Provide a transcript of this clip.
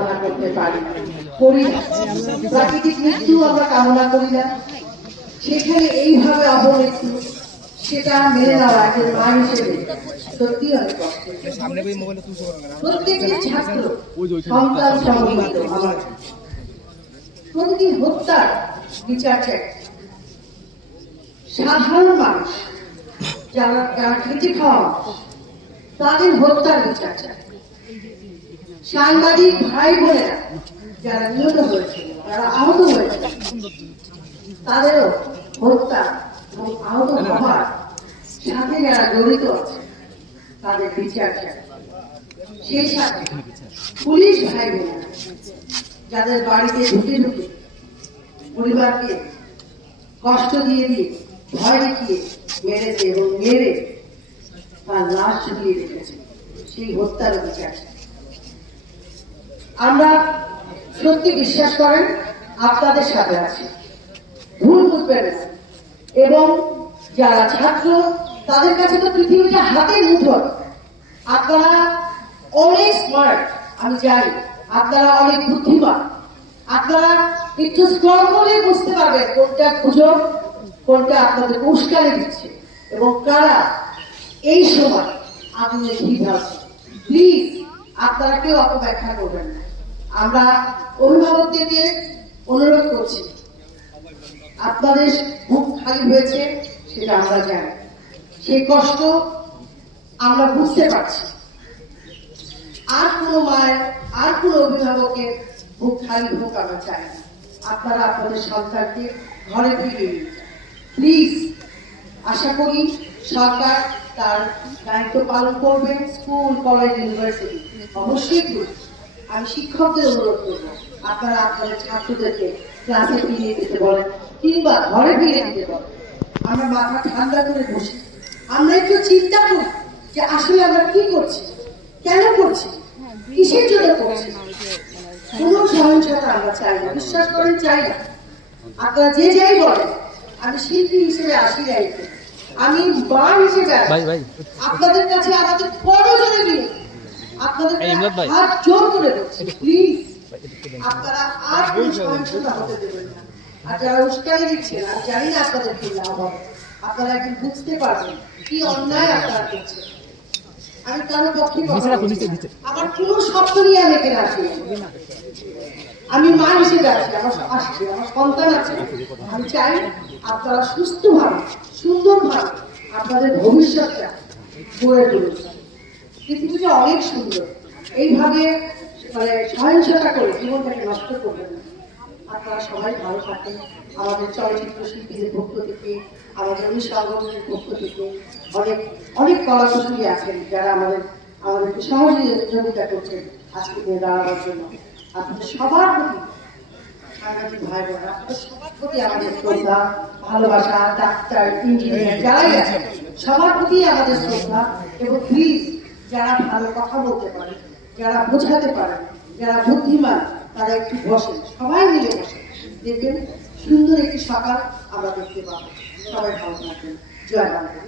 কামনা করতে পারি। করি প্রাকৃতিক মৃত্যু আমরা কামনা করি না। সেখানে এইভাবে অবমৃত্যু সেটা মেনে নেওয়া একজন মা হিসেবে সত্যি প্রত্যেকটি ছাত্র, সন্তান সমবেত প্রতিটি হত্যার বিচার চাই। সাধারণ মানুষ, যারা যারা খেটে খাওয়া তাদের হত্যার বিচার চাই। সাংবাদিক ভাই বোনেরা, যারা নিহত হয়েছে যারা আহত হয়েছে তাদেরও হত্যা এবং আহত হওয়ার সাথে যারা জড়িত আছে, তাদের বিচার সেই সাথে পুলিশ ভাই বোনেরা, যাদের বাড়িতে ঢুকে ঢুকে পরিবারকে কষ্ট দিয়ে দিয়ে ভয় দেখিয়ে মেরেছে এবং মেরে তার লাশ ঝুলিয়ে রেখেছে, সেই হত্যার বিচার। আমরা সত্যি বিশ্বাস করেন, আপনাদের সাথে আছি। ভুল বুঝবেন। এবং যারা ছাত্র, তাদের কাছে তো পৃথিবীটা হাতের মুঠোর আপনারা অনেক স্মার্ট আমি জানি। আপনারা অনেক বুদ্ধিমান। আপনারা একটু স্ক্রল করলে বুঝতে পারবেন কোনটা গুজব, কোনটা আপনাদের উস্কানি দিচ্ছে। এবং কারা এই সময় আপনাদের ঘি ঢালছে প্লিজ আপনারা কেউ অপব্যাখ্যা করবেন না। আমরা অভিভাবকদেরকে অনুরোধ করছি, আপনাদের বুক খালি হয়েছে সেটা আমরা জানি। সেই কষ্ট আমরা বুঝতে পারছি। আর কোনো মায়ের, আর কোনো অভিভাবকের বুক খালি হোক আমরা চাই না। আপনারা আপনাদের সন্তানকে ঘরে ফিরিয়ে নিয়ে যান প্লিজ আশা করি সরকার তার দায়িত্ব পালন করবেন স্কুল, কলেজ, ইউনিভার্সিটি। অবশ্যই। আমি শিক্ষকদের অনুরোধ করব আপনারা আপনাদের ছাত্রদেরকে ক্লাসে ফিরিয়ে দিতে বলেন কিংবা ঘরে ফিরিয়ে দিতে বলেন। আমরা মাথা ঠান্ডা করে বসি। আমরা একটু চিন্তা করি যে আসলে আমরা কি করছি কেন করছি কিসের জন্য করছি। কোন সহিংসতা আমরা চাই না বিশ্বাস করেন চাই না। আপনারা যে যাই বলেন আমি শিল্পী হিসেবে আসি দায়িত্বে আমি মা হিসেবে। আপনাদের কাছে আমাদের প্রয়োজনে নিয়ে আপনাদের এই ইমরান ভাই। হাত জোর করে বলছি প্লিজ আপনারা আর কোন সহিংসতা হতে দেবেন না। আর যারা উস্কানি দিচ্ছেন আর জানি না আপনাদের কি লাভ হবে আপনারা একদিন বুঝতে পারবেন কি অন্যায় আপনারা করছেন। আমি কারও পক্ষে। আমার কোনো শব্দ নিয়ে আমি এখানে আসি আমি মা হিসেবে আছি আমার আসছি আমার সন্তান আছে। আমি চাই আপনারা সুস্থভাবে সুন্দরভাবে আপনাদের ভবিষ্যৎটা গড়ে তুলুন। পৃথিবীটা অনেক সুন্দর। এইভাবে মানে সহিংসতা করে জীবনটাকে নষ্ট করবেন না। আপনারা সবাই ভালো থাকেন। আমাদের চলচ্চিত্র শিল্পীদের পক্ষ থেকে, আমাদের অনুসংগঠনের পক্ষ থেকে অনেক অনেক কলাকুশলী আছেন যারা আমাদের, আমাদেরকে সহযোগিতা করছেন আজকে দিনে দাঁড়ানোর জন্য। আপনাদের সবার প্রতি সাংবাদিক ভাই বোন সবার প্রতি আমাদের শ্রদ্ধা, ভালোবাসা, ডাক্তার, ইঞ্জিনিয়ার যারাই আছেন, সবার প্রতি আমাদের শ্রদ্ধা এবং প্লিজ যারা ভালো কথা বলতে পারে, যারা বোঝাতে পারে, যারা বুদ্ধিমান, তারা একটু বসে, সবাই মিলে বসে। দেখবেন সুন্দর একটি সকাল আমরা দেখতে পাবো। সবাই ভালো থাকবেন। জয় বাংলা।